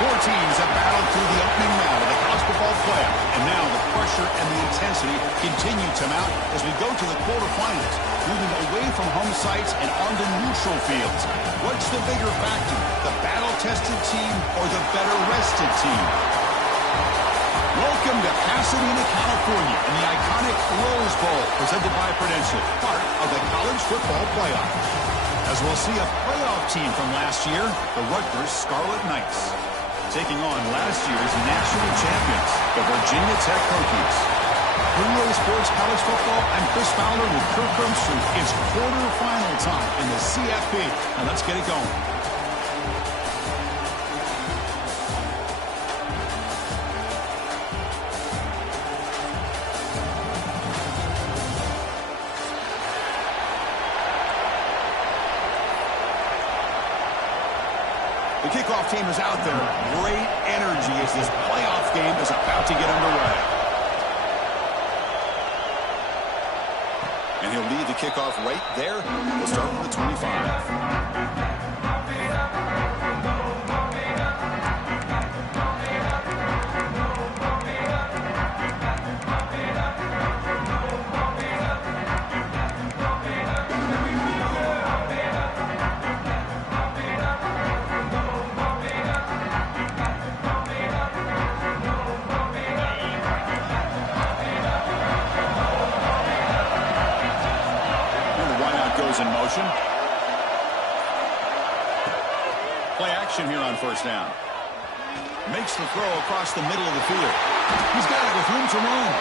Four teams have battled through the opening round of the college football playoff, and now the pressure and the intensity continue to mount as we go to the quarterfinals, moving away from home sites and onto neutral fields. What's the bigger factor, the battle-tested team or the better-rested team? Welcome to Pasadena, California, in the iconic Rose Bowl, presented by Prudential, part of the college football playoff. As we'll see a playoff team from last year, the Rutgers Scarlet Knights, taking on last year's national champions, the Virginia Tech Hokies. Relay Sports College Football, I'm Chris Fowler with Kirk Herbstreit. It's quarterfinal time in the CFP. Now let's get it going. The kickoff team is out there. Great energy as this playoff game is about to get underway. And he'll lead the kickoff right there. We'll start from the 25. In motion. Play action here on first down. Makes the throw across the middle of the field. He's got it with room to run.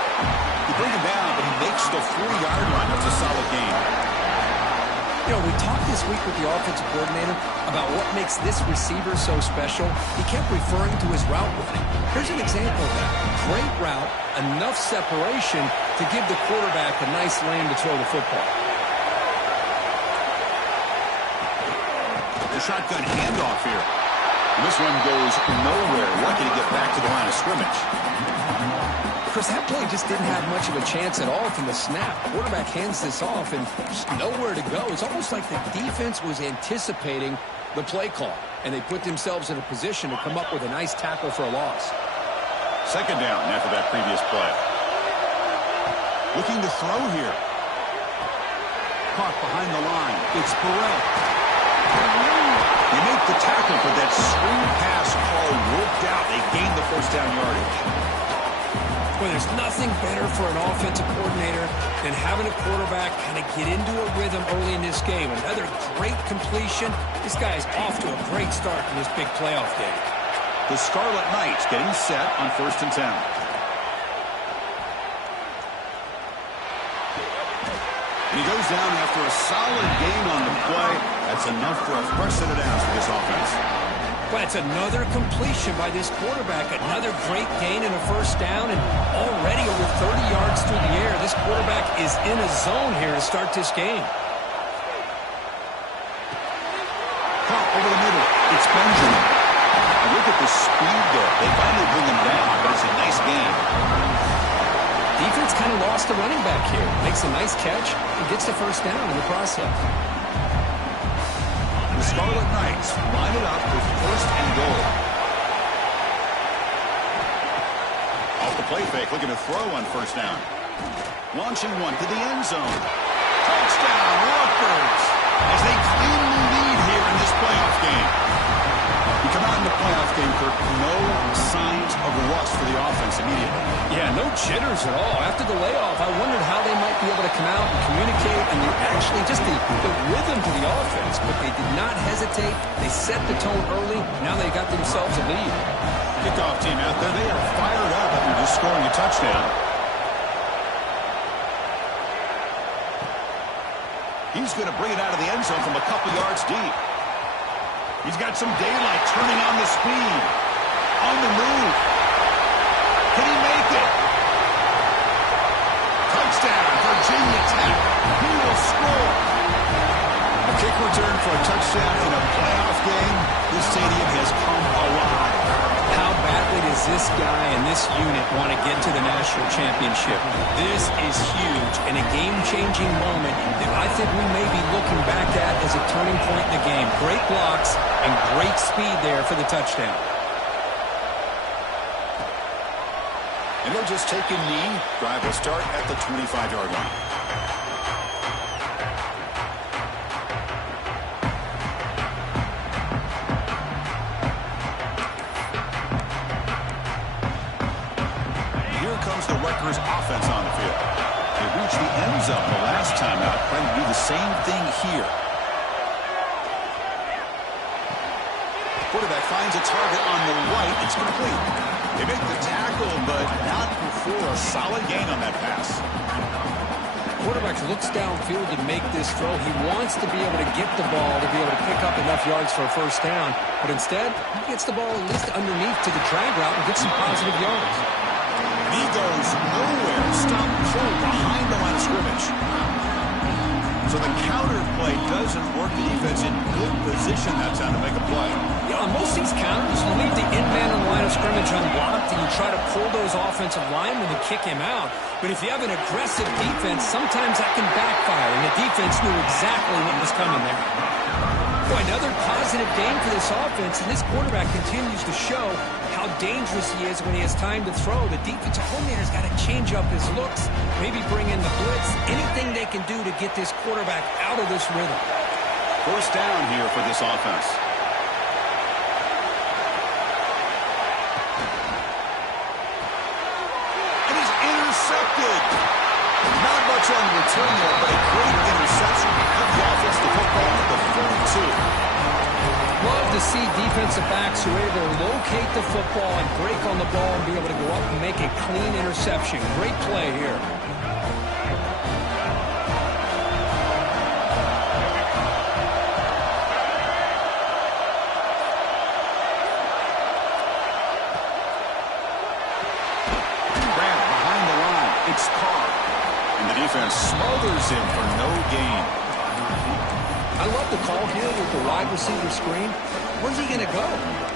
You bring him down, but he makes the 40-yard line. That's a solid gain. You know, we talked this week with the offensive coordinator about what makes this receiver so special. He kept referring to his route running. Here's an example of that. Great route, enough separation to give the quarterback a nice lane to throw the football. The shotgun handoff here. This one goes nowhere. Lucky to get back to the line of scrimmage. Chris, that play just didn't have much of a chance at all from the snap. Quarterback hands this off and just nowhere to go. It's almost like the defense was anticipating the play call, and they put themselves in a position to come up with a nice tackle for a loss. Second down after that previous play. Looking to throw here. Caught behind the line. It's Burrell. They make the tackle, but that screen pass call worked out. They gained the first down yardage. Well, there's nothing better for an offensive coordinator than having a quarterback kind of get into a rhythm early in this game. Another great completion. This guy is off to a great start in this big playoff game. The Scarlet Knights getting set on 1st and 10. And he goes down after a solid gain on the play. That's enough for a fresh set of downs for this offense. But it's another completion by this quarterback. Another great gain in a first down, and already over 30 yards through the air. This quarterback is in a zone here to start this game. Caught over the middle. It's Benjamin. And look at the speed there. They finally bring him down, but it's a nice gain. Defense kind of lost the running back here. Makes a nice catch and gets the first down in the process. The Scarlet Knights line it up with 1st and goal. Off the play fake, looking to throw on 1st down. Launching one to the end zone. Touchdown, Rutgers, as they cleanly lead here in this playoff game. You come out in the playoff game, Kirk, no signs of rust for the offense immediately. Yeah, no jitters at all. After the layoff, I wondered how they might be able to come out and communicate and actually just the rhythm to the offense. But they did not hesitate. They set the tone early. Now they got themselves a lead. Kickoff team out there, they are fired up after just scoring a touchdown. He's going to bring it out of the end zone from a couple yards deep. He's got some daylight, turning on the speed. On the move. Can he make it? Touchdown, Virginia Tech. He will score. A kick return for a touchdown in a playoff game. This stadium has come alive. How badly does this guy and this unit want to get to the national championship? This is huge and a game-changing moment that I think we may be looking back at as a turning point in the game. Great blocks and great speed there for the touchdown. And he'll just take a knee. Drive will start at the 25-yard line. Here comes the Rutgers offense on the field. They reached the end zone the last time out, trying to do the same thing here. Quarterback finds a target on the right. It's complete. They make the tackle, but not before a solid gain on that pass. Quarterback looks downfield to make this throw. He wants to be able to get the ball to be able to pick up enough yards for a first down. But instead, he gets the ball at least underneath to the drag route and gets some positive yards. And he goes nowhere. Stop short behind the line of scrimmage. So the counter play doesn't work. The defense in good position that time to make a play. Yeah, on most of these counters, you leave the in-man on the line of scrimmage unblocked and you try to pull those offensive linemen and kick him out. But if you have an aggressive defense, sometimes that can backfire, and the defense knew exactly what was coming there. Boy, another positive game for this offense, and this quarterback continues to show how dangerous he is when he has time to throw. The defensive coordinator's got to change up his looks, maybe bring in the blitz, anything they can do to get this quarterback out of this rhythm. First down here for this offense. And he's intercepted. Not much on the return there, but a great interception. Give the offense the football at the 42. Love to see defensive backs who are able to locate the football and break on the ball and be able to go up and make a clean interception. Great play here. Grant behind the line. It's Carr. And the defense smothers him for no gain. I love the call here with the wide receiver screen. Where's he going to go?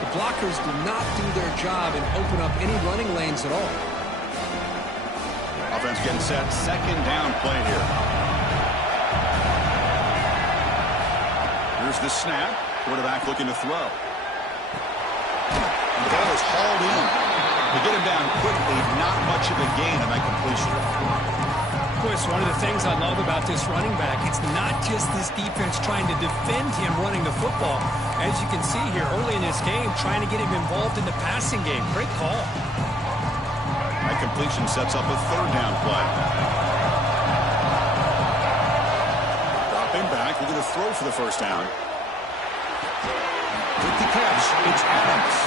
The blockers do not do their job and open up any running lanes at all. Offense getting set. Second down play here. Here's the snap. Quarterback looking to throw. And the ball is hauled in. They get him down quickly. Not much of a gain on that completion. Of course, one of the things I love about this running back, it's not just this defense trying to defend him running the football. As you can see here early in this game, trying to get him involved in the passing game. Great call. That completion sets up a third down play. Dropping back, looking to throw for the first down. With the catch, it's Adams.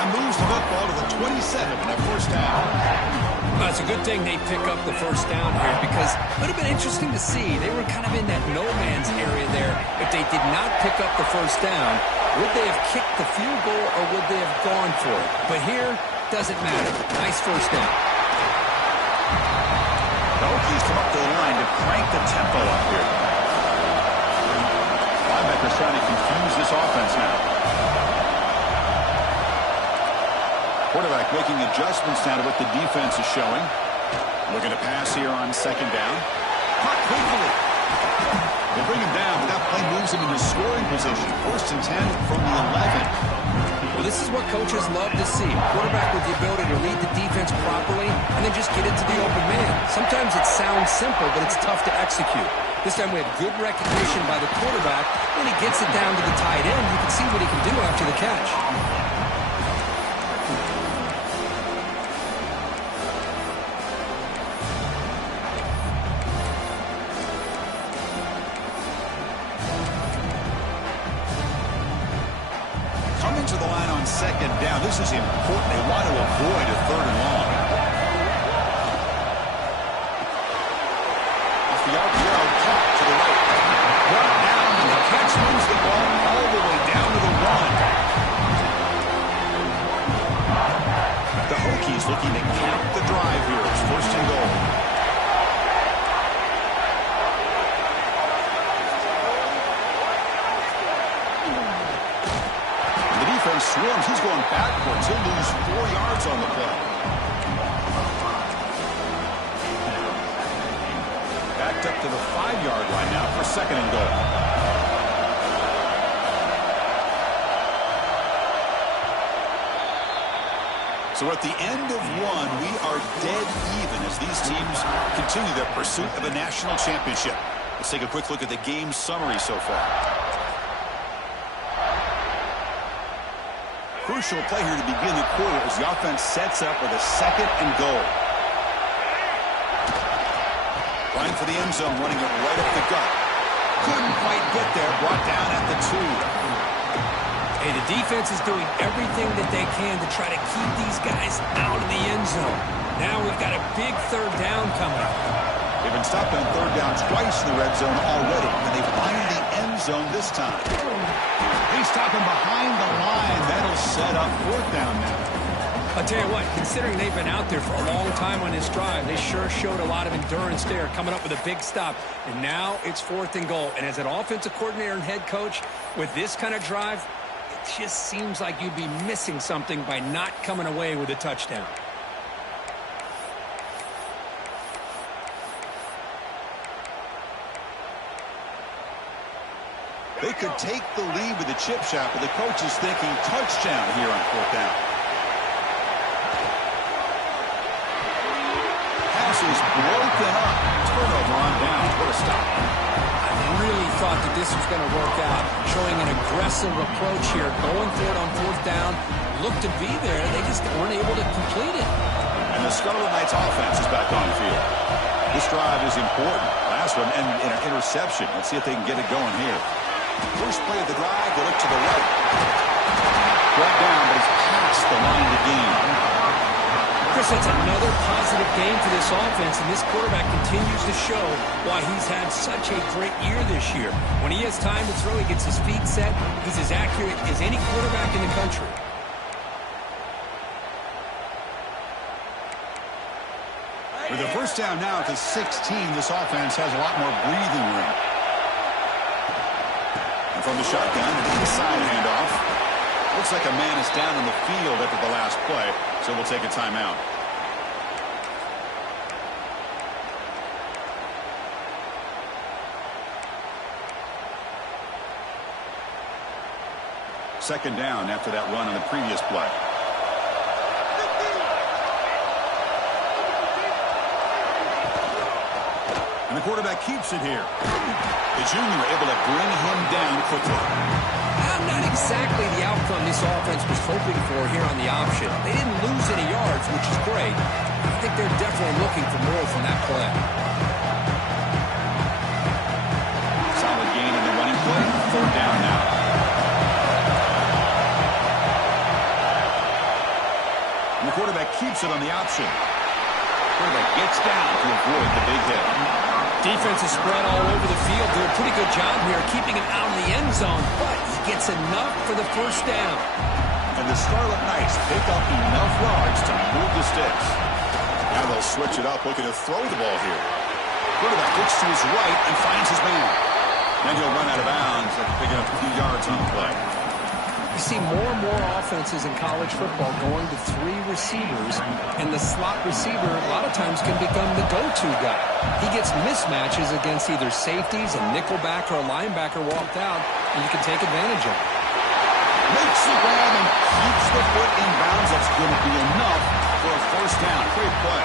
And moves the football to the 27 and a first down. Well, it's a good thing they pick up the first down here because it would have been interesting to see. They were kind of in that no-man's area there. If they did not pick up the first down, would they have kicked the field goal or would they have gone for it? But here, doesn't matter. Nice first down. The Hokies come up to the line to crank the tempo up here. Linebacker's trying to confuse this offense now. Quarterback making adjustments now to what the defense is showing. Looking to pass here on second down. Caught quickly. They bring him down, but that play moves him into scoring position. First and 10 from the 11. Well, this is what coaches love to see. Quarterback with the ability to read the defense properly and then just get it to the open man. Sometimes it sounds simple, but it's tough to execute. This time we have good recognition by the quarterback. When he gets it down to the tight end, you can see what he can do after the catch. To the line on second down. This is important. They want to avoid a third and long. Off the RPO, caught to the right. Brought down, and the catch moves the ball all the way down to the 1. The Hokies looking to cap the drive here. It's first and goal. Swarms, he's going backwards. He'll lose 4 yards on the play. Backed up to the 5-yard line now for second and goal. So at the end of one, we are dead even as these teams continue their pursuit of a national championship. Let's take a quick look at the game summary so far. Crucial play here to begin the quarter as the offense sets up with a 2nd and goal. Running for the end zone, running it right up the gut. Couldn't quite get there, brought down at the 2. Hey, the defense is doing everything that they can to try to keep these guys out of the end zone. Now we've got a big 3rd down coming up. They've been stopped on 3rd down twice in the red zone already, and they find the end zone this time. They stop him behind the line. That'll set up 4th down now. I'll tell you what, considering they've been out there for a long time on this drive, they sure showed a lot of endurance there, coming up with a big stop. And now it's 4th and goal. And as an offensive coordinator and head coach, with this kind of drive, it just seems like you'd be missing something by not coming away with a touchdown. They could take the lead with a chip shot, but the coach is thinking touchdown here on 4th down. Pass is broken up. Turnover on down. What a stop. I really thought that this was going to work out, showing an aggressive approach here, going for it on 4th down. Looked to be there. They just weren't able to complete it. And the Scarlet Knights offense is back on field. This drive is important. Last one, and an interception. Let's see if they can get it going here. First play of the drive, they look to the right. Brought down, but it's past the line of the game. Chris, that's another positive game for this offense, and this quarterback continues to show why he's had such a great year this year. When he has time to throw, he gets his feet set. He's as accurate as any quarterback in the country. With the first down now to 16, this offense has a lot more breathing room. And from the shotgun, an inside handoff. Looks like a man is down on the field after the last play, so we'll take a timeout. Second down after that run on the previous play. And the quarterback keeps it here. The junior able to bring him down quickly. Not exactly the outcome this offense was hoping for here on the option. They didn't lose any yards, which is great. I think they're definitely looking for more from that play. Solid gain in the running play. 3rd down now. And the quarterback keeps it on the option. Quarterback gets down to avoid the big hit. Defense is spread all over the field. Do a pretty good job here keeping him out of the end zone, but he gets enough for the 1st down. And the Scarlet Knights pick up enough yards to move the sticks. Now they'll switch it up, looking to throw the ball here. Quarterback looks to his right and finds his man. Then he'll run out of bounds after picking up a few yards on the play. You see more and more offenses in college football going to 3 receivers, and the slot receiver a lot of times can become the go-to guy. He gets mismatches against either safeties, a nickelback, or a linebacker walked out, and you can take advantage of it. Makes the grab and keeps the foot in bounds. That's going to be enough for a 1st down. Great play.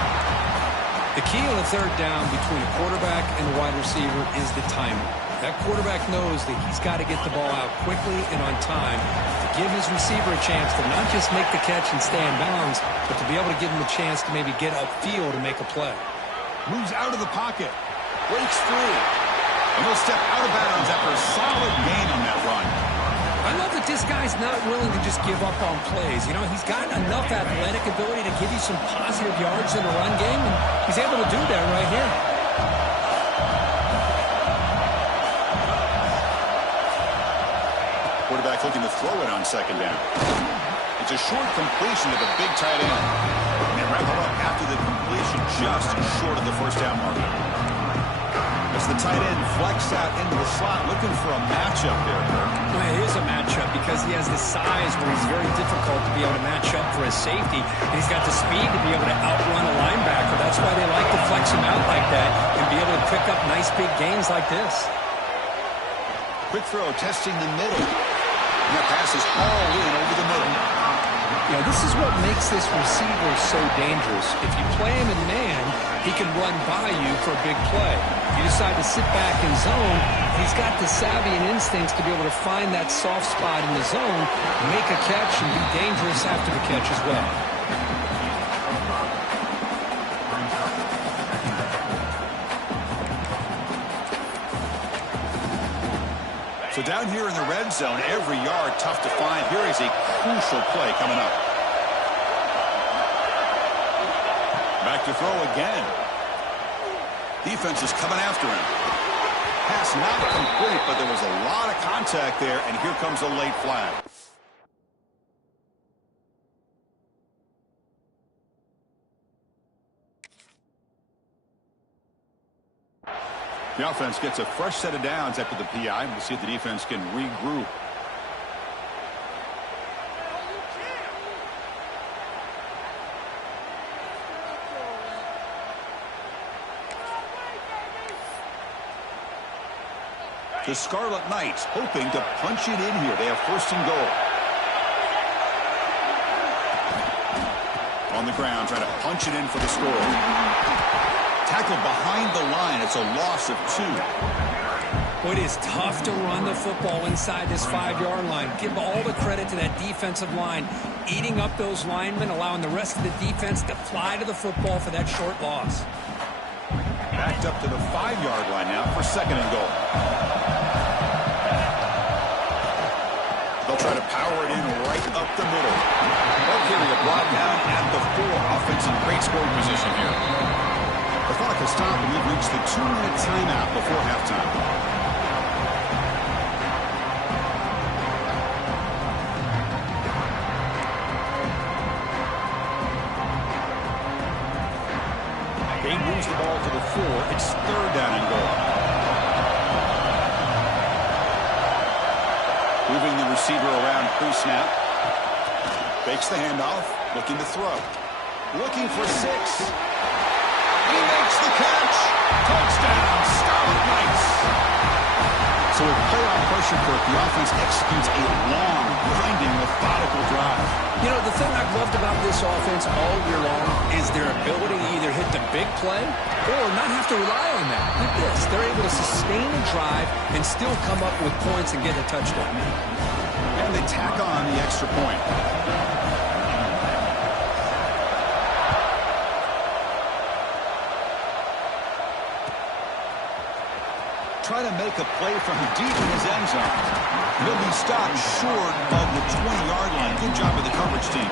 The key on the 3rd down between a quarterback and a wide receiver is the timing. That quarterback knows that he's got to get the ball out quickly and on time to give his receiver a chance to not just make the catch and stay in bounds, but to be able to give him a chance to maybe get upfield and make a play. Moves out of the pocket. Breaks free. And he'll step out of bounds after a solid gain on that run. I love that this guy's not willing to just give up on plays. You know, he's got enough athletic ability to give you some positive yards in the run game, and he's able to do that right here. Quarterback looking to throw it on 2nd down. It's a short completion to the big tight end. And they wrap it up after the completion just short of the 1st down marker. As the tight end flexed out into the slot, looking for a matchup there, Kirk. Well, it is a matchup because he has the size where he's very difficult to be able to match up for his safety. And he's got the speed to be able to outrun a linebacker. That's why they like to flex him out like that and be able to pick up nice big gains like this. Quick throw, testing the middle. And that pass is all in over the middle. You know, this is what makes this receiver so dangerous. If you play him in man, he can run by you for a big play. If you decide to sit back in zone, he's got the savvy and instincts to be able to find that soft spot in the zone, make a catch, and be dangerous after the catch as well. So down here in the red zone, every yard tough to find. Here is a crucial play coming up. Back to throw again. Defense is coming after him. Pass not complete, but there was a lot of contact there, and here comes a late flag. The offense gets a fresh set of downs after the PI. We'll see if the defense can regroup. The Scarlet Knights hoping to punch it in here. They have first and goal. On the ground, trying to punch it in for the score. Tackled behind the line. It's a loss of 2. Well, it is tough to run the football inside this 5-yard line. Give all the credit to that defensive line, eating up those linemen, allowing the rest of the defense to fly to the football for that short loss. Backed up to the 5-yard line now for second and goal. They'll try to power it in right up the middle. They'll carry it brought down at the 4. Offense in great scoring position here. The clock has stopped, and we've reached the 2-minute timeout before halftime. They moves the ball to the 4. It's third down and goal. Moving the receiver around pre-snap. Fakes the handoff, looking to throw. Looking for 6. He makes the catch. Touchdown, Scarlet Knights. So with playoff pressure, Kirk, the offense executes a long, grinding, methodical drive. You know, the thing I've loved about this offense all year long is their ability to either hit the big play or not have to rely on that. Like this, they're able to sustain a drive and still come up with points and get a touchdown. And they tack on the extra point. Try to make a play from deep in his end zone. He'll be stopped short of the 20-yard line. Good job of the coverage team.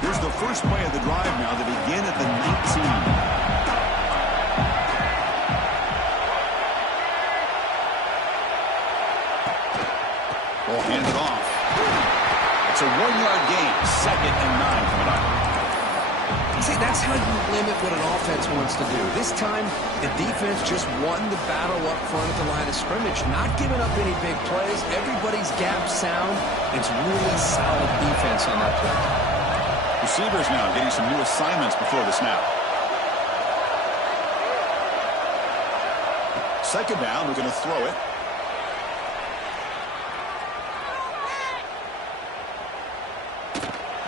Here's the first play of the drive now. They begin at the 19. Ball handed off. It's a 1-yard gain. Second and 9 coming up. See, that's how you limit what an offense wants to do. This time, the defense just won the battle up front at the line of scrimmage, not giving up any big plays. Everybody's gap sound. It's really solid defense on that play. Receivers now getting some new assignments before the snap. Second down, we're going to throw it.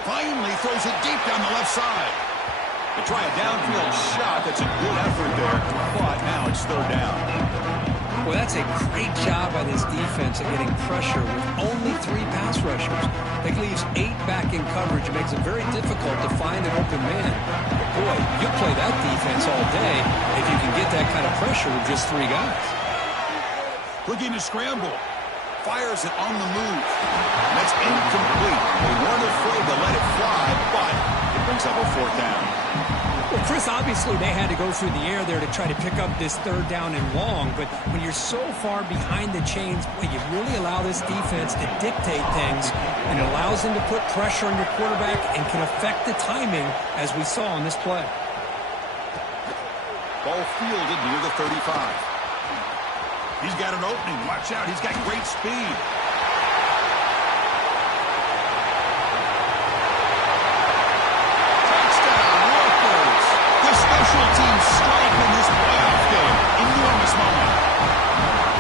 Finally throws it deep down the left side. They try a downfield shot. That's a good effort there, but now it's third down. Well, that's a great job by this defense of getting pressure with only 3 pass rushers. That leaves 8 back in coverage. It makes it very difficult to find an open man. But boy, you'll play that defense all day if you can get that kind of pressure with just 3 guys. Looking to scramble. Fires it on the move. That's incomplete. They weren't afraid to let it fly, but it brings up a 4th down. Well, Chris, obviously they had to go through the air there to try to pick up this third down and long, but when you're so far behind the chains, boy, you really allow this defense to dictate things, and it allows them to put pressure on your quarterback and can affect the timing, as we saw on this play. Ball fielded near the 35. He's got an opening. Watch out. He's got great speed. Special teams strike in this playoff game. Enormous moment.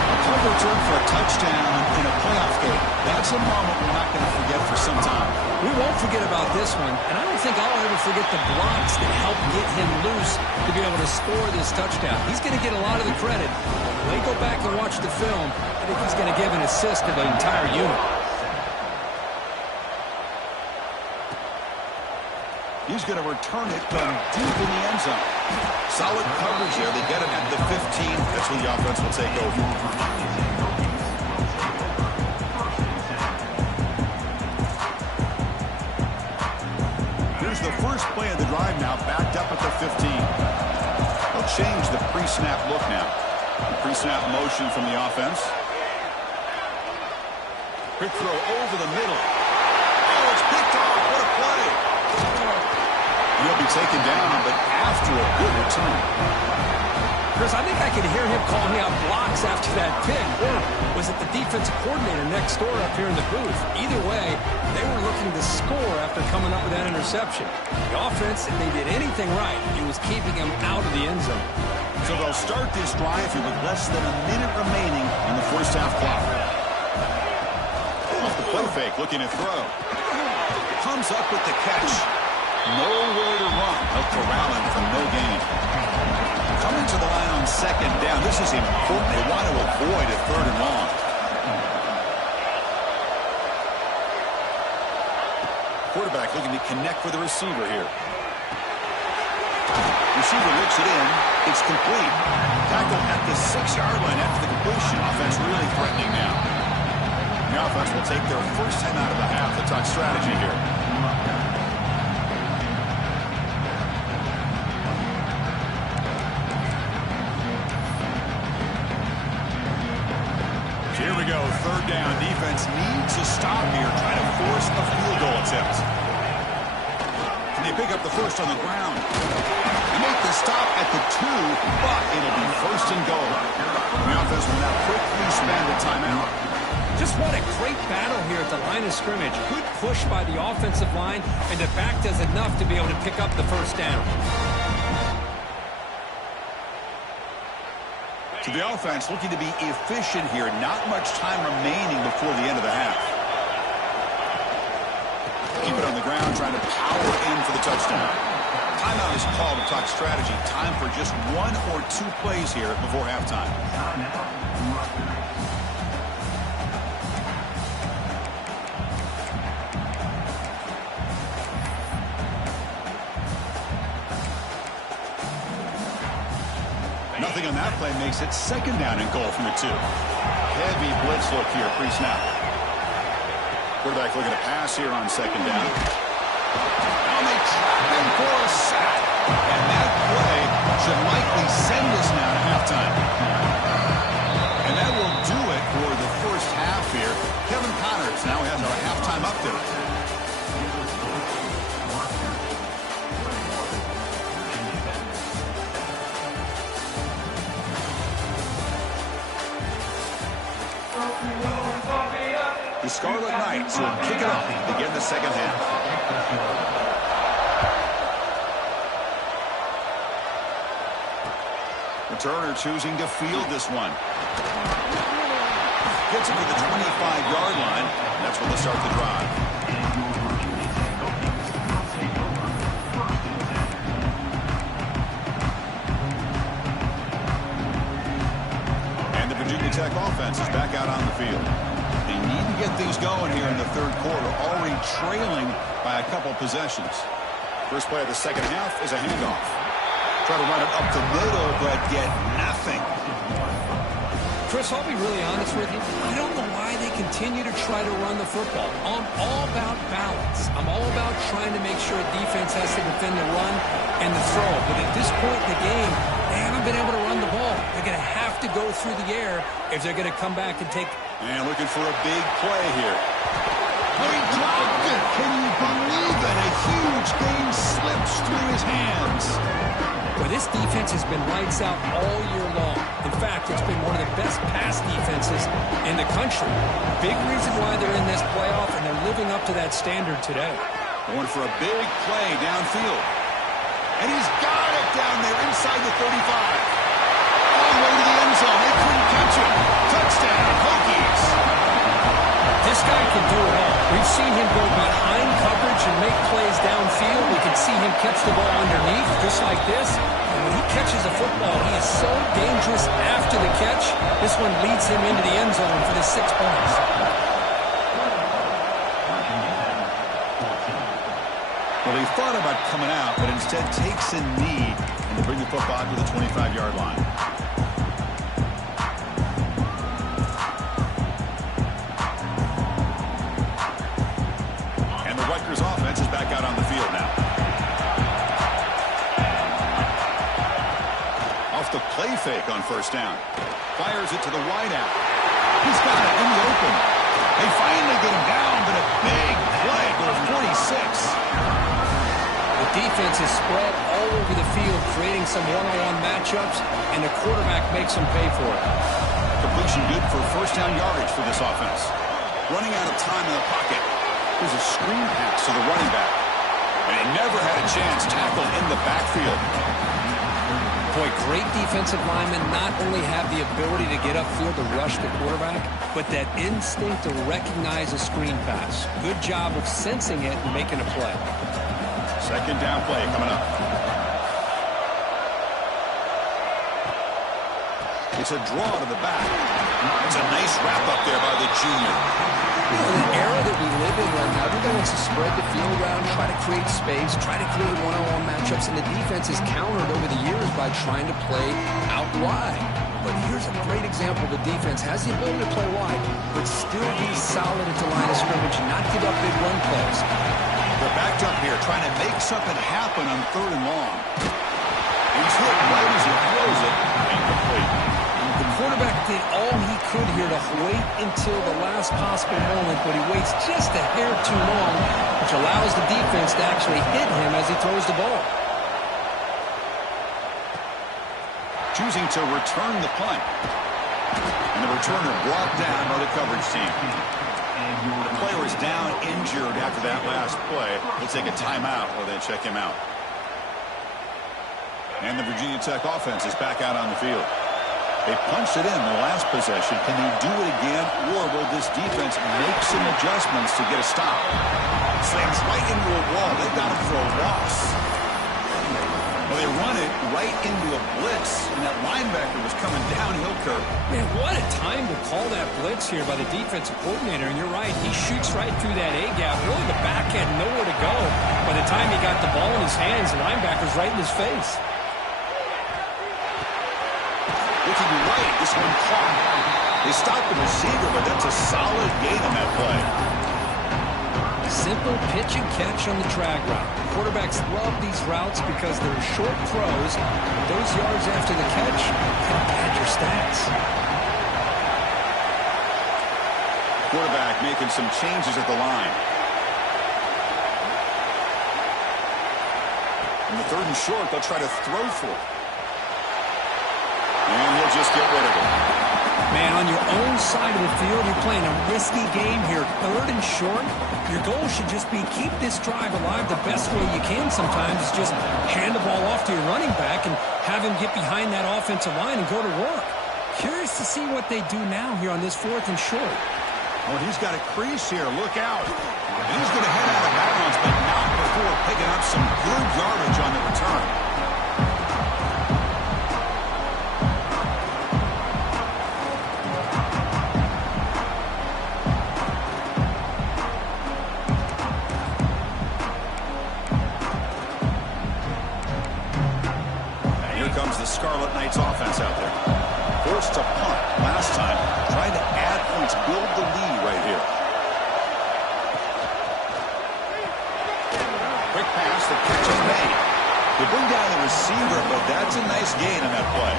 A punt return for a touchdown in a playoff game. That's It's a moment we're not going to forget for some time. We won't forget about this one, and I don't think I'll ever forget the blocks that helped get him loose to be able to score this touchdown. He's going to get a lot of the credit. When they go back and watch the film, I think he's going to give an assist to the entire unit. He's going to return it from deep in the end zone. Solid coverage here. They get it at the 15. That's when the offense will take over. Here's the first play of the drive now, backed up at the 15. They'll change the pre-snap look now. Pre-snap motion from the offense. Quick throw over the middle. Oh, it's picked off. What a play. He'll be taken down, but after a good return. Chris, I think I could hear him calling out blocks after that pick. Or was it the defensive coordinator next door up here in the booth? Either way, they were looking to score after coming up with that interception. The offense, if they did anything right, it was keeping him out of the end zone. So they'll start this drive here with less than a minute remaining on the first half clock. Off the play fake, looking to throw. Comes up with the catch. Nowhere to run. They'll corral him for no gain. Coming to the line on second down. This is important. They want to avoid a third and long. Quarterback looking to connect with the receiver here. Receiver looks it in. It's complete. Tackle at the 6-yard line after the completion. Offense really threatening now. The offense will take their first time out of the half to talk strategy here. Here we go, third down. Defense needs a stop here, trying to force a field goal attempt. Can they pick up the first on the ground? They make the stop at the 2, but it'll be first and goal. The offense will now quickly spend a timeout. Just what a great battle here at the line of scrimmage. Good push by the offensive line, and the back does enough to be able to pick up the first down. So the offense looking to be efficient here. Not much time remaining before the end of the half. Keep it on the ground, trying to power in for the touchdown. Timeout is called to talk strategy. Time for just 1 or 2 plays here before halftime. Nothing on that play makes it second down and goal from the 2. Heavy blitz look here, pre-snap. Quarterback looking to pass here on second down. And they trap him for a sack. And that play should likely send us now to halftime. And that will do it for the first half here. Kevin Connors now has our halftime update. The Scarlet Knights will kick it off to begin the second half. Returner choosing to field this one. Gets it to the 25-yard line. And that's when they'll start the drive. And the Virginia Tech offense is back out on the field. They need to get things going here in the third quarter, already trailing by a couple possessions. First play of the second half is a handoff. Try to run it up the middle, but get nothing. Chris, I'll be really honest with you. I don't know why they continue to try to run the football. I'm all about balance. I'm all about trying to make sure a defense has to defend the run and the throw. But at this point in the game, they haven't been able to run the ball. They're going to have to go through the air if they're going to come back and take. And looking for a big play here. Oh, he dropped it. Can you believe that? A huge gain slips through his hands. Well, this defense has been lights out all year long. In fact, it's been one of the best pass defenses in the country. Big reason why they're in this playoff, and they're living up to that standard today. Going for a big play downfield. And he's got it down there inside the 35. All the way to the end zone. They couldn't catch him. Touchdown, Hokies. This guy can do it all. We've seen him go behind coverage and make plays downfield. We can see him catch the ball underneath, just like this. And when he catches a football, he is so dangerous after the catch. This one leads him into the end zone for the 6 points. Well, he thought about coming out, but instead takes a knee and to bring the football to the 25-yard line. And the Rutgers offense is back out on the field now. Off the play fake on first down. Fires it to the wideout. He's got it in the open. They finally get him down, but a big play for 46. The defense is spread all over the field, creating some one-on-one matchups, and the quarterback makes them pay for it. Completion good for first down yardage for this offense. Running out of time in the pocket. Here's a screen pass to the running back. And he never had a chance tackled in the backfield. Boy, great defensive linemen not only have the ability to get upfield to rush the quarterback, but that instinct to recognize a screen pass. Good job of sensing it and making a play. Second down play coming up. It's a draw to the back. It's a nice wrap up there by the junior. In an era that we live in right now, everybody wants to spread the field around, try to create space, try to create one-on-one matchups, and the defense is countered over the years by trying to play out wide. But here's a great example. The defense has the ability to play wide, but still be solid at the line of scrimmage and not give up big run plays. They're backed up here trying to make something happen on 3rd and long. He's hit right as he throws it. Incomplete. The quarterback did all he could here to wait until the last possible moment, but he waits just a hair too long, which allows the defense to actually hit him as he throws the ball. Choosing to return the punt. And the returner brought down by the coverage team. The player is down injured after that last play. They'll take a timeout while they check him out. And the Virginia Tech offense is back out on the field. They punched it in the last possession. Can they do it again, or will this defense make some adjustments to get a stop? Slams right into a wall. They got him for a loss. Well, they run it right into a blitz, and that linebacker was coming downhill curve. Man, what a time to call that blitz here by the defensive coordinator. And you're right, he shoots right through that A-gap. Really, the back had nowhere to go. By the time he got the ball in his hands, the linebacker's right in his face. Looking right, this one caught. They stopped the receiver, but that's a solid gain on that play. Simple pitch and catch on the drag route. Quarterbacks love these routes because they're short throws. Those yards after the catch can pad your stats. Quarterback making some changes at the line. In the 3rd and short, they'll try to throw for it. And he'll just get rid of it. Man, on your own side of the field, you're playing a risky game here. 3rd and short, your goal should just be keep this drive alive the best way you can sometimes. Is just hand the ball off to your running back and have him get behind that offensive line and go to work. Curious to see what they do now here on this 4th and short. Oh, he's got a crease here. Look out. And he's going to head out of bounds, but not before picking up some good yardage on the return. Scarlet Knights offense out there. Forced to punt last time. Trying to add points, build the lead right here. Quick pass, the catch is made. They bring down the receiver, but that's a nice gain on that play.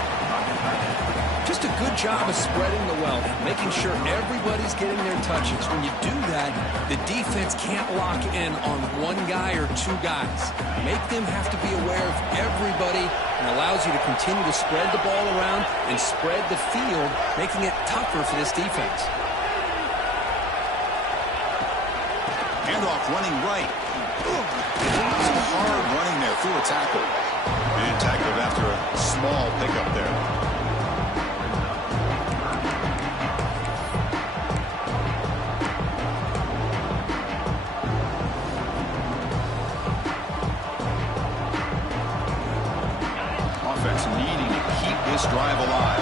Just a good job of spreading the wealth, making sure everybody's getting their touches. When you do that, the defense can't lock in on one guy or two guys. Make them have to be aware of everybody, and allows you to continue to spread the ball around and spread the field, making it tougher for this defense. Handoff running right. Some hard running there through a tackle. And tackled after a small pickup there.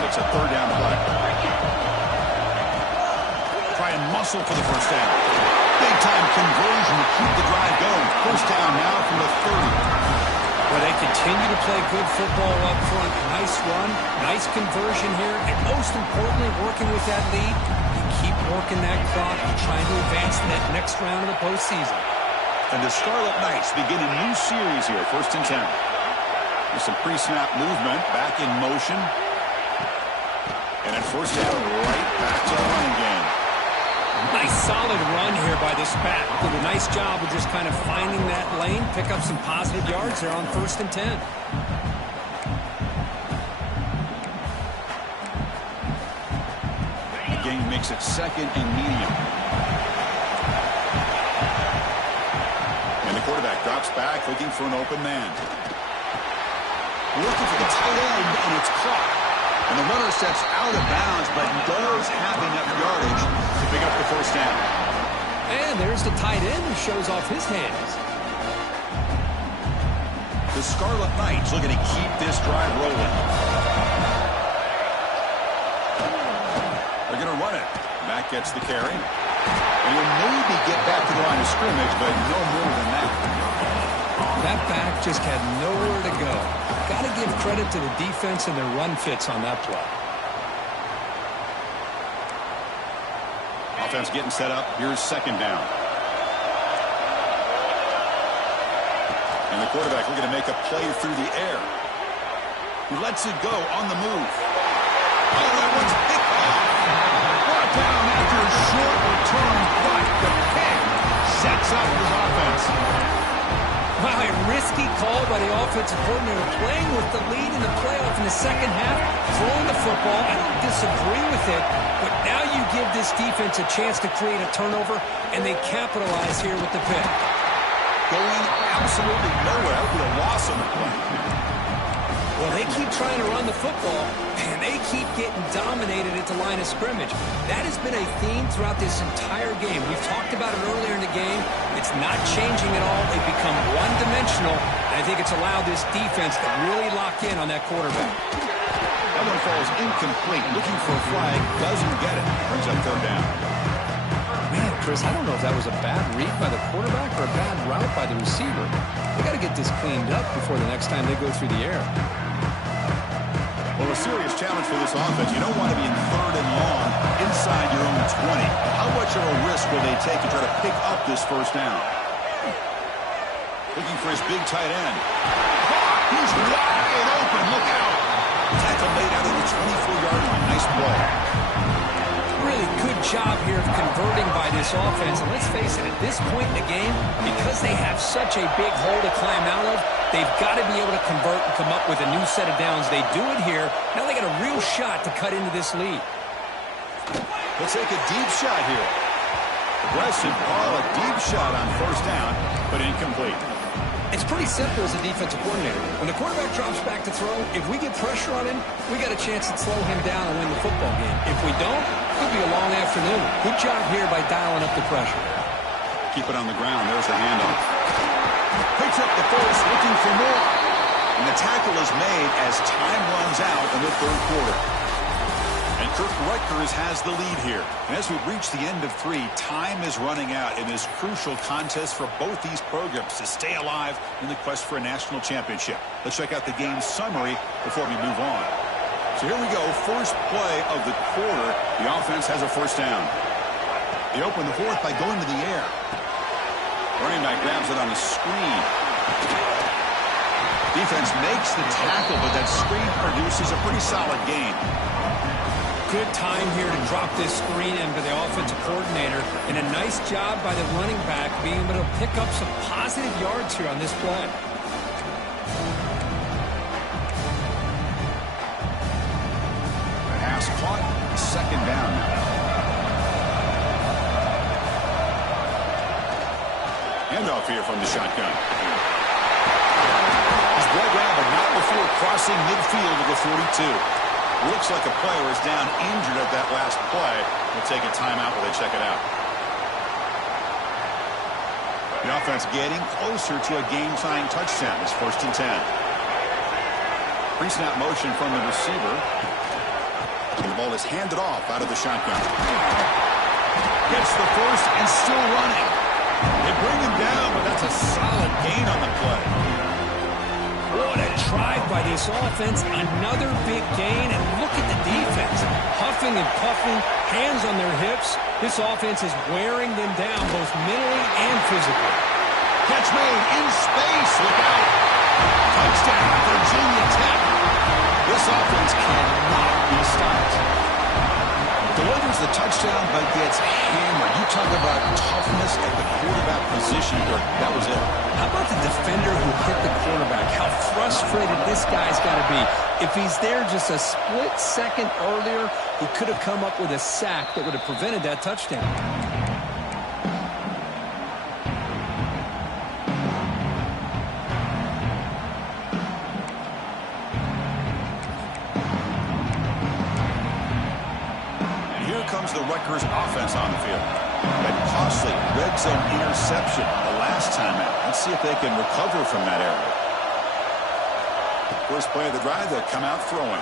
It's a third down play. Try and muscle for the first down. Big-time conversion to keep the drive going. First down now from the 30. Where they continue to play good football up front. Nice run, nice conversion here, and most importantly, working with that lead, you keep working that clock and trying to advance to that next round of the postseason. And the Scarlet Knights begin a new series here, 1st and 10. With some pre-snap movement, back in motion. And at first down, right back to the running game. Nice solid run here by this back. Did a nice job of just kind of finding that lane, pick up some positive yards there on 1st and 10. The game makes it 2nd and medium. And the quarterback drops back, looking for an open man. Looking for the tight end, and it's caught. And the runner steps out of bounds, but does have enough yardage to pick up the first down. And there's the tight end who shows off his hands. The Scarlet Knights looking to keep this drive rolling. They're going to run it. Matt gets the carry. And he'll maybe get back to the line of scrimmage, but no more than that. That back just had nowhere to go. Got to give credit to the defense and their run fits on that play. Offense getting set up. Here's 2nd down. And the quarterback looking to make a play through the air. He lets it go on the move. Oh, that one's picked off. Brought down after a short return, but the pick sets up his offense. Wow, a risky call by the offensive coordinator, playing with the lead in the playoff in the second half, throwing the football. I don't disagree with it, but now you give this defense a chance to create a turnover, and they capitalize here with the pick. Going absolutely nowhere. That would be a loss on the play. Well, they keep trying to run the football, and they keep getting dominated at the line of scrimmage. That has been a theme throughout this entire game. We've talked about it earlier in the game. It's not changing at all. They've become one-dimensional, and I think it's allowed this defense to really lock in on that quarterback. That one falls incomplete. Looking for a flag. Doesn't get it. Brings up 3rd down. Man, Chris, I don't know if that was a bad read by the quarterback or a bad route by the receiver. They got to get this cleaned up before the next time they go through the air. Well, a serious challenge for this offense. You don't want to be in 3rd and long inside your own 20. How much of a risk will they take to try to pick up this first down? Looking for his big tight end. He's wide open. Look out. Tackle made out of the 24-yard line. Nice play. Really good job here of converting by this offense. And let's face it, at this point in the game, because they have such a big hole to climb out of, they've got to be able to convert and come up with a new set of downs. They do it here. Now they got a real shot to cut into this lead. Let's take a deep shot here. Aggressive ball, a deep shot on first down, but incomplete. It's pretty simple as a defensive coordinator. When the quarterback drops back to throw, if we get pressure on him, we got a chance to slow him down and win the football game. If we don't, it could be a long afternoon. Good job here by dialing up the pressure. Keep it on the ground. There's the handoff. Picks up the force, looking for more. And the tackle is made as time runs out in the 3rd quarter. And Kirk Rutgers has the lead here. And as we reach the end of 3, time is running out in this crucial contest for both these programs to stay alive in the quest for a national championship. Let's check out the game summary before we move on. So here we go. First play of the quarter. The offense has a first down. They open the 4th by going to the air. Running back grabs it on a screen. Defense makes the tackle, but that screen produces a pretty solid gain. Good time here to drop this screen in for the offensive coordinator. And a nice job by the running back being able to pick up some positive yards here on this play. Pass caught. 2nd down now. Handoff here from the shotgun. He's ball grab, but not before crossing midfield to the 42. Looks like a player is down injured at that last play. We'll take a timeout while they check it out. The offense getting closer to a game-tying touchdown. It's 1st and 10. Pre-snap motion from the receiver. And the ball is handed off out of the shotgun. Gets the first and still running. They bring him down, but that's a solid gain on the play. What a drive by this offense. Another big gain, and look at the defense. Huffing and puffing, hands on their hips. This offense is wearing them down both mentally and physically. Catch made in space. Look out. Touchdown, Virginia Tech. This offense cannot be stopped. Delivers the touchdown, but gets hammered. You talk about toughness at the quarterback position here. That was it. How about the defender who hit the quarterback? How frustrated this guy's got to be. If he's there just a split second earlier, he could have come up with a sack that would have prevented that touchdown. The Rutgers offense on the field. That costly red zone interception the last time out. Let's see if they can recover from that error. First play of the drive, they'll come out throwing.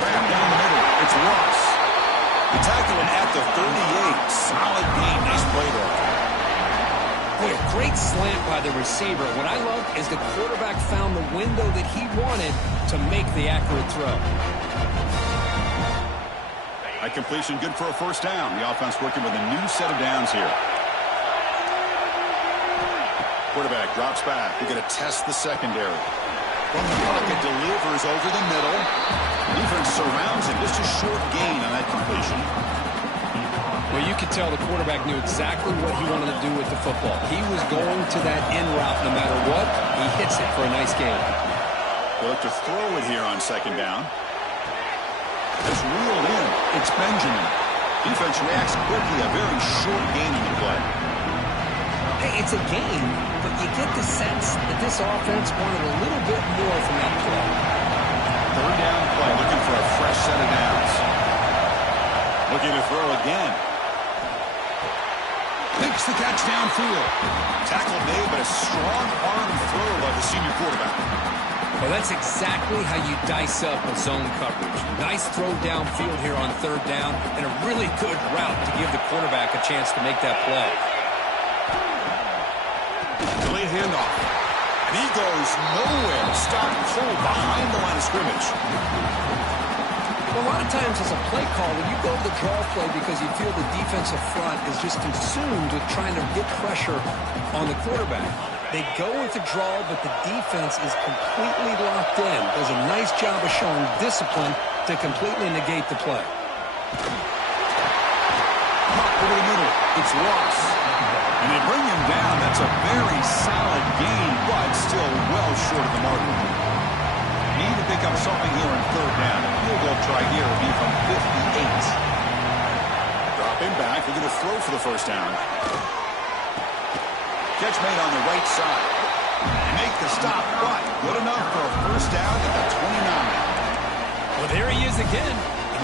Grab down the middle. It's Ross. The tackle at the 38. Solid gain. Nice play there. Boy, a great slant by the receiver. What I love is the quarterback found the window that he wanted to make the accurate throw. That completion good for a first down. The offense working with a new set of downs here. Quarterback drops back. We're going to test the secondary. From the pocket, delivers over the middle. Defense surrounds him. Just a short gain on that completion. Well, you could tell the quarterback knew exactly what he wanted to do with the football. He was going to that end route no matter what. He hits it for a nice gain. They'll look to throw it here on second down. It's reeled in. It's Benjamin. Defense reacts quickly. A very short gain in the play. Hey, it's a gain, but you get the sense that this offense wanted a little bit more from that play. Third down play, looking for a fresh set of downs. Looking to throw again. Makes the catch downfield. Tackle made, but a strong arm throw by the senior quarterback. Well, that's exactly how you dice up a zone coverage. Nice throw downfield here on third down, and a really good route to give the quarterback a chance to make that play. Delayed handoff. And he goes nowhere. Stopped cold behind the line of scrimmage. Well, a lot of times as a play caller, you go to the draw play because you feel the defensive front is just consumed with trying to get pressure on the quarterback. They go with the draw, but the defense is completely locked in. Does a nice job of showing discipline to completely negate the play. Pop over the middle. It's Ross. And they bring him down. That's a very solid gain, but still well short of the mark. Need to pick up something here on third down. A field goal try here will be from 58. Drop him back. They're going to throw for the first down. Catch made on the right side. Make the stop, but good enough for a first down at the 29. Well, there he is again.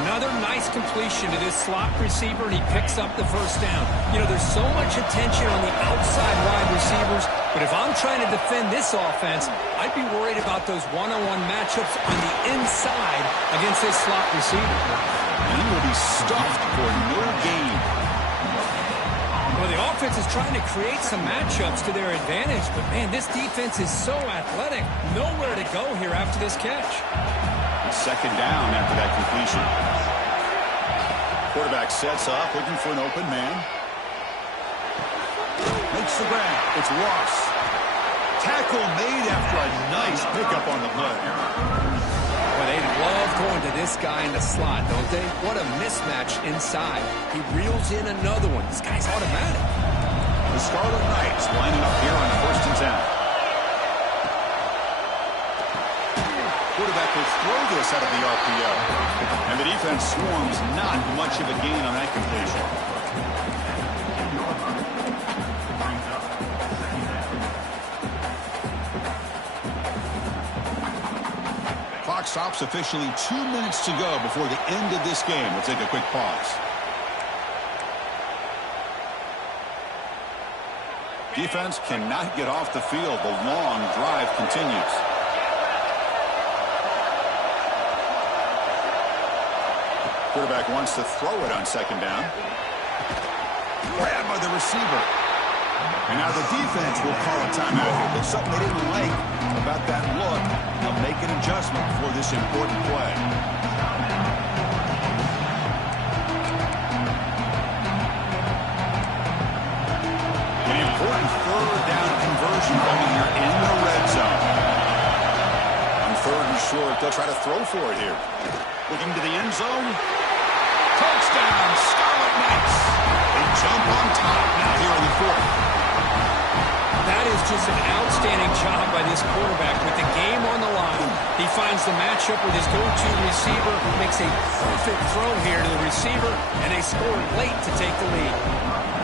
Another nice completion to this slot receiver, and he picks up the first down. You know, there's so much attention on the outside wide receivers, but if I'm trying to defend this offense, I'd be worried about those one-on-one matchups on the inside against this slot receiver. And he will be stuffed for no gain. Well, the offense is trying to create some matchups to their advantage, but, man, this defense is so athletic. Nowhere to go here after this catch. Second down after that completion. Quarterback sets up, looking for an open man. Makes the grab. It's Ross. Tackle made after a nice pickup on the play. Well, they love going to this guy in the slot, don't they? What a mismatch inside. He reels in another one. This guy's automatic. The Scarlet Knights lining up here on first and 10. Quarterback will throw this out of the RPO. And the defense swarms, not much of a gain on that completion. Clock stops officially 2 minutes to go before the end of this game. We'll take a quick pause. Defense cannot get off the field. The long drive continues. Quarterback wants to throw it on second down. Grabbed by the receiver. And now the defense will call a timeout here. There's something they didn't like about that look. They'll make an adjustment for this important play. An important third down conversion coming here in the red zone. On third and short, they'll try to throw for it here. Looking to the end zone. Touchdown, Scarlet Knights. They jump on top now here in the fourth. That is just an outstanding job by this quarterback with the game on the line. He finds the matchup with his go-to receiver, makes a perfect throw here to the receiver, and they score late to take the lead.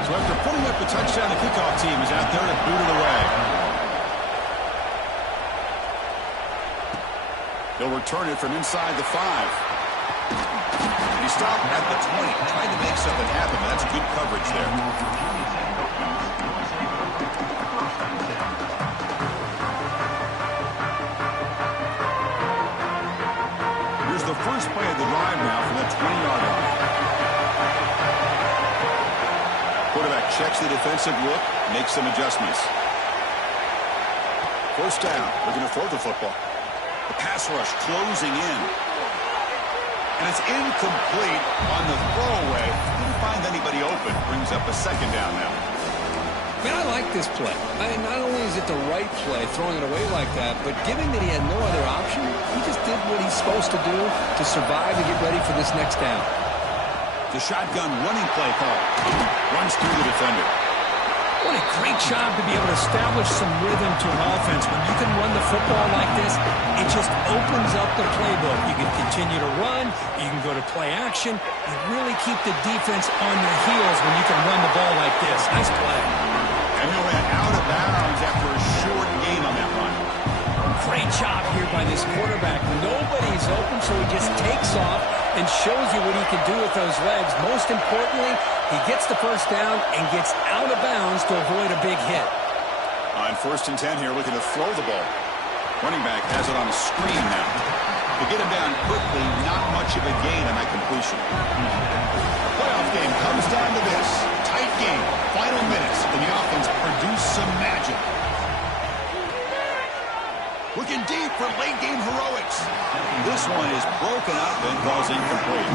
So after putting up the touchdown, the kickoff team is out there to boot it away. They'll return it from inside the 5. He stopped at the 20, trying to make something happen, but that's good coverage there. Here's the first play of the drive now from the 20-yard line. Quarterback checks the defensive look, makes some adjustments. First down, they're going to throw the football. The pass rush closing in. And it's incomplete on the throwaway. Didn't find anybody open. Brings up a second down now. Man, I like this play. I mean, not only is it the right play, throwing it away like that, but given that he had no other option, he just did what he's supposed to do to survive and get ready for this next down. The shotgun running play call. Runs through the defender. What a great job to be able to establish some rhythm to an offense. When you can run the football like this, it just opens up the playbook. You can continue to run. You can go to play action. You really keep the defense on their heels when you can run the ball like this. Nice play. And he went out of bounds after a short gain on that run. Great job here by this quarterback. Nobody's open, so he just takes off and shows you what he can do with those legs. Most importantly, he gets the first down and gets out of bounds to avoid a big hit. On 1st and 10 here, looking to throw the ball. Running back has it on a screen now. To get him down quickly, not much of a gain on that completion. The playoff game comes down to this. Tight game. Final minutes. And the offense produce some magic. Looking deep for late game heroics. This one is broken up and calls incomplete.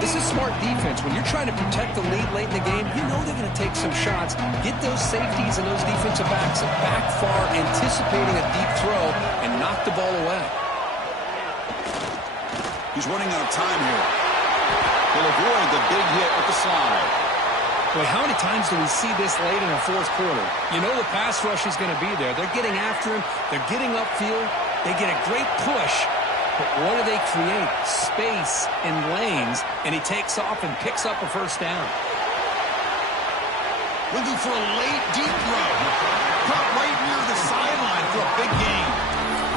This is smart defense. When you're trying to protect the lead late in the game, you know they're going to take some shots. Get those safeties and those defensive backs back far, anticipating a deep throw, and knock the ball away. He's running out of time here. He'll avoid the big hit with the slide. Boy, how many times do we see this late in the fourth quarter? You know the pass rush is going to be there. They're getting after him. They're getting upfield. They get a great push. But what do they create? Space in lanes, and he takes off and picks up a first down. Looking for a late deep throw. Caught right near the sideline for a big gain.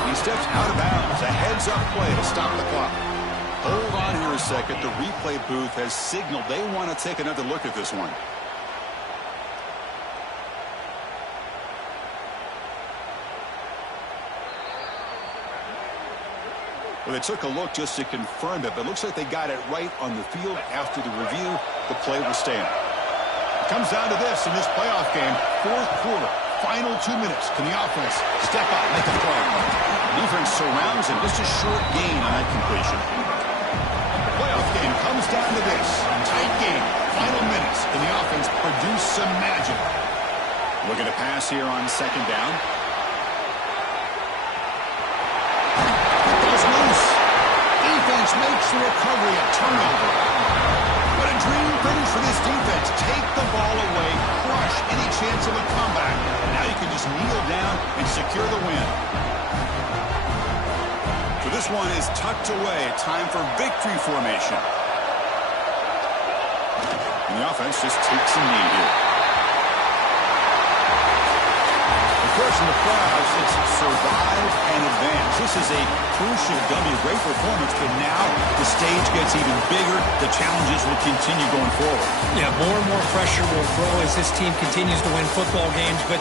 He steps out of bounds. A heads-up play to stop the clock. Hold on here a second. The replay booth has signaled they want to take another look at this one. Well, they took a look just to confirm it, but it looks like they got it right on the field. After the review, the play will stand. It comes down to this in this playoff game. Fourth quarter, final 2 minutes. Can the offense step up, make a play? The defense surrounds him. Just a short gain on that completion. The playoff game comes down to this. Tight game, final minutes. Can the offense produce some magic? Looking to pass here on second down. Defense makes the recovery a turnover. But a dream finish for this defense. Take the ball away, crush any chance of a comeback. And now you can just kneel down and secure the win. So this one is tucked away. Time for victory formation. And the offense just takes a knee here. The question of prize is survive and advance. This is a crucial W. Great performance, but now the stage gets even bigger. The challenges will continue going forward. Yeah, more and more pressure will grow as this team continues to win football games, but